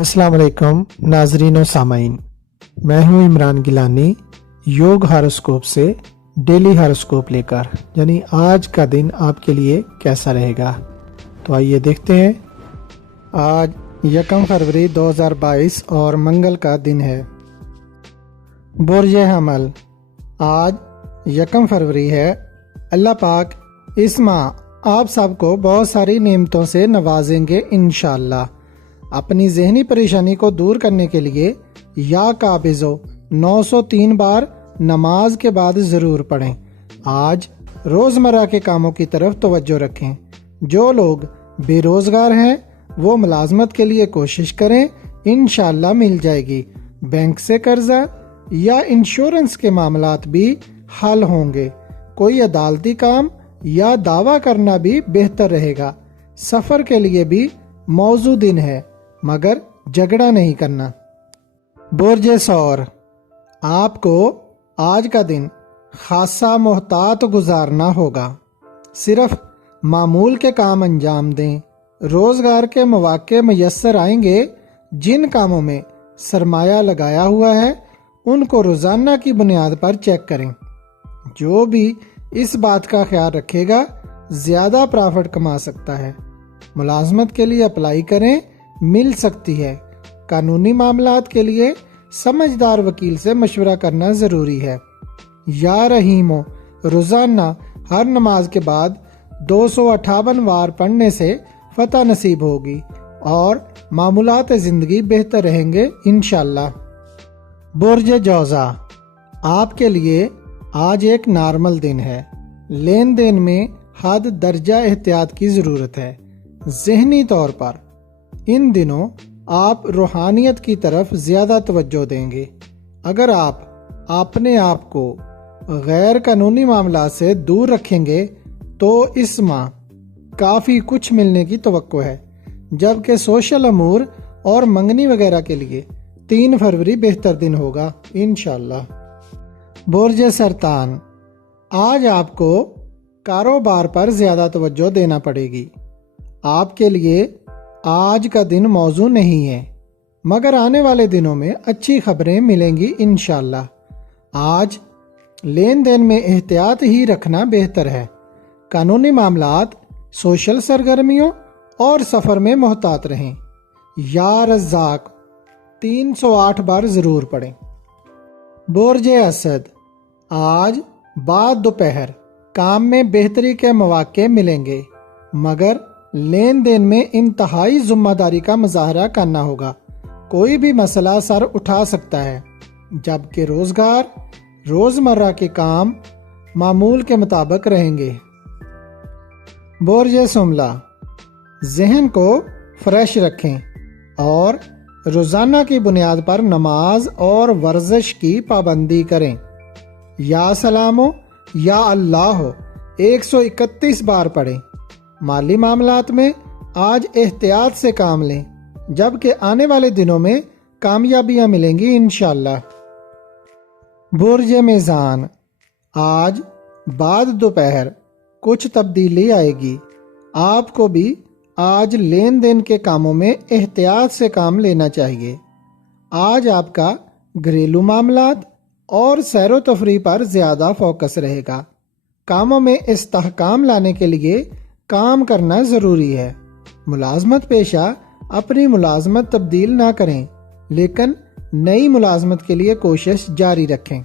अस्सलाम वालेकुम नाजरीन और सामाइन, मैं हूं इमरान गिलानी योग हॉरोस्कोप से डेली हॉरोस्कोप लेकर, यानी आज का दिन आपके लिए कैसा रहेगा। तो आइए देखते हैं। आज 1 फरवरी 2022 और मंगल का दिन है। बुर्ज हमल, आज 1 फरवरी है। अल्लाह पाक इस माह आप सबको बहुत सारी नेमतों से नवाजेंगे इंशाअल्लाह। अपनी जहनी परेशानी को दूर करने के लिए या काबिजो 903 बार नमाज के बाद ज़रूर पढ़ें। आज रोज़मर्रा के कामों की तरफ तवज्जो रखें। जो लोग बेरोज़गार हैं वो मुलाजमत के लिए कोशिश करें, इंशाअल्लाह मिल जाएगी। बैंक से कर्जा या इंश्योरेंस के मामलात भी हल होंगे। कोई अदालती काम या दावा करना भी बेहतर रहेगा। सफ़र के लिए भी मौजू दिन है, मगर झगड़ा नहीं करना। बुर्ज सौर, आपको आज का दिन खासा मोहतात गुजारना होगा। सिर्फ मामूल के काम अंजाम दें। रोजगार के मौके मैसर आएंगे। जिन कामों में सरमाया लगाया हुआ है उनको रोजाना की बुनियाद पर चेक करें। जो भी इस बात का ख्याल रखेगा ज्यादा प्रॉफिट कमा सकता है। मुलाजमत के लिए अप्लाई करें, मिल सकती है। कानूनी मामलात के लिए समझदार वकील से मशवरा करना जरूरी है। या रहीमो, रोजाना हर नमाज के बाद 258 बार पढ़ने से फतह नसीब होगी और मामूलात जिंदगी बेहतर रहेंगे इंशाअल्लाह। बुर्ज जौजा, आपके लिए आज एक नॉर्मल दिन है। लेन देन में हद दर्जा एहतियात की जरूरत है। जहनी तौर पर इन दिनों आप रूहानियत की तरफ ज्यादा तवज्जो देंगे। अगर आप अपने आप को गैर कानूनी मामला से दूर रखेंगे तो इस माह काफी कुछ मिलने की तवक्को है, जबकि सोशल अमूर और मंगनी वगैरह के लिए 3 फरवरी बेहतर दिन होगा इंशाअल्लाह। बुर्ज सरतान, आज आपको कारोबार पर ज्यादा तवज्जो देना पड़ेगी। आपके लिए आज का दिन मौजू नहीं है, मगर आने वाले दिनों में अच्छी खबरें मिलेंगी इंशाअल्लाह। आज लेन देन में एहतियात ही रखना बेहतर है। कानूनी मामलात, सोशल सरगर्मियों और सफर में मोहतात रहें। या रज़्ज़ाक 308 बार जरूर पढ़ें। बुर्ज असद, आज बाद दोपहर काम में बेहतरी के मौके मिलेंगे, मगर लेन देन में इंतहाई जिम्मेदारी का मुजाहरा करना होगा। कोई भी मसला सर उठा सकता है, जबकि रोजगार, रोजमर्रा के काम मामूल के मुताबिक रहेंगे। बुर्ज सुमला, जहन को फ्रेश रखें और रोजाना की बुनियाद पर नमाज और वर्जिश की पाबंदी करें। या सलामो या अल्लाह हो 131 बार पढ़ें। माली मामलात में आज एहतियात से काम लें, जबकि आने वाले दिनों में कामयाबियां मिलेंगी इंशाअल्लाह। बुर्ज मीज़ान, आज बाद दोपहर कुछ तब्दीली आएगी। आपको भी आज लेन देन के कामों में एहतियात से काम लेना चाहिए। आज आपका घरेलू मामलात और सैरो तफरी पर ज्यादा फोकस रहेगा। कामों में इस्तेहकाम लाने के लिए काम करना जरूरी है। मुलाजमत पेशा अपनी मुलाजमत तब्दील ना करें, लेकिन नई मुलाजमत के लिए कोशिश जारी रखें।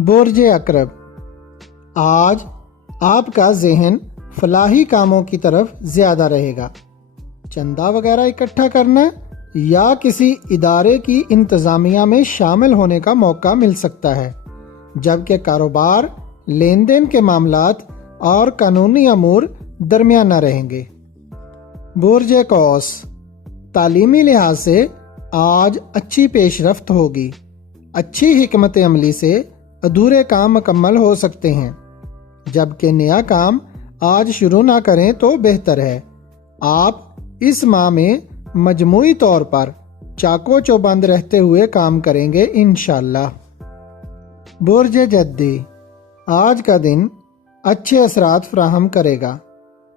बुर्ज अकरब, आज आपका जहन फलाही कामों की तरफ ज्यादा रहेगा। चंदा वगैरह इकट्ठा करना या किसी इदारे की इंतजामिया में शामिल होने का मौका मिल सकता है, जबकि कारोबार, लेन देन के मामलात और कानूनी अमूर दरमियाना रहेंगे। बुर्ज कौस, तालीमी लिहाज से आज अच्छी पेशरफ्त होगी। अच्छी हिकमत अमली से अधूरे काम मुकम्मल हो सकते हैं, जबकि नया काम आज शुरू ना करें तो बेहतर है। आप इस माह में मजमूई तौर पर चाको चौबंद रहते हुए काम करेंगे इंशाअल्लाह। बुर्ज जद्दी, आज का दिन अच्छे असरात फराहम करेगा,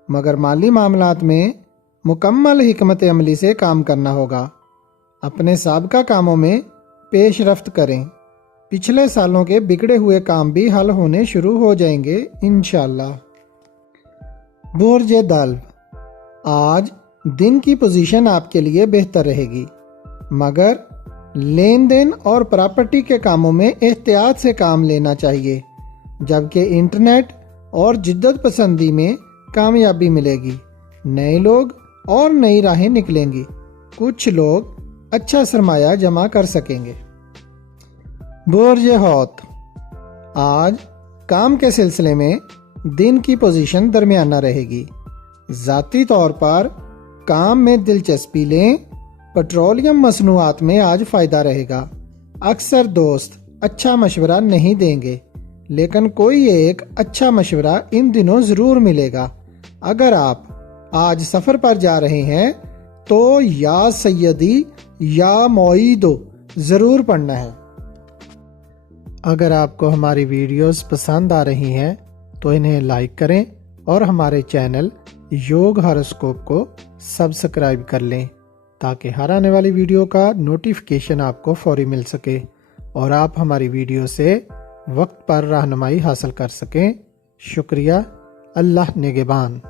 मगर माली मामलात में मुकम्मल हिकमत अमली से काम करना होगा। अपने सबका कामों में पेश रफ्त करें। पिछले सालों के बिगड़े हुए काम भी हल होने शुरू हो जाएंगे इंशाल्लाह। बुर्ज दल्व, आज दिन की पोजीशन आपके लिए बेहतर रहेगी, मगर लेन देन और प्रॉपर्टी के कामों में एहतियात से काम लेना चाहिए, जबकि इंटरनेट और जिद्दत पसंदी में कामयाबी मिलेगी। नए लोग और नई राहें निकलेंगी। कुछ लोग अच्छा सरमाया जमा कर सकेंगे। बुर्ज हौत, आज काम के सिलसिले में दिन की पोजीशन दरमियाना रहेगी। ज़ाती तौर पर काम में दिलचस्पी लें। पेट्रोलियम मसनूआत में आज फ़ायदा रहेगा। अक्सर दोस्त अच्छा मशवरा नहीं देंगे, लेकिन कोई एक अच्छा मशवरा इन दिनों ज़रूर मिलेगा। अगर आप आज सफ़र पर जा रहे हैं तो या सैयदी या मोईदो ज़रूर पढ़ना है। अगर आपको हमारी वीडियोस पसंद आ रही हैं तो इन्हें लाइक करें और हमारे चैनल योग हॉरोस्कोप को सब्सक्राइब कर लें, ताकि हर आने वाली वीडियो का नोटिफिकेशन आपको फौरी मिल सके और आप हमारी वीडियो से वक्त पर रहनुमाई हासिल कर सकें। शुक्रिया। अल्लाह निगहबान।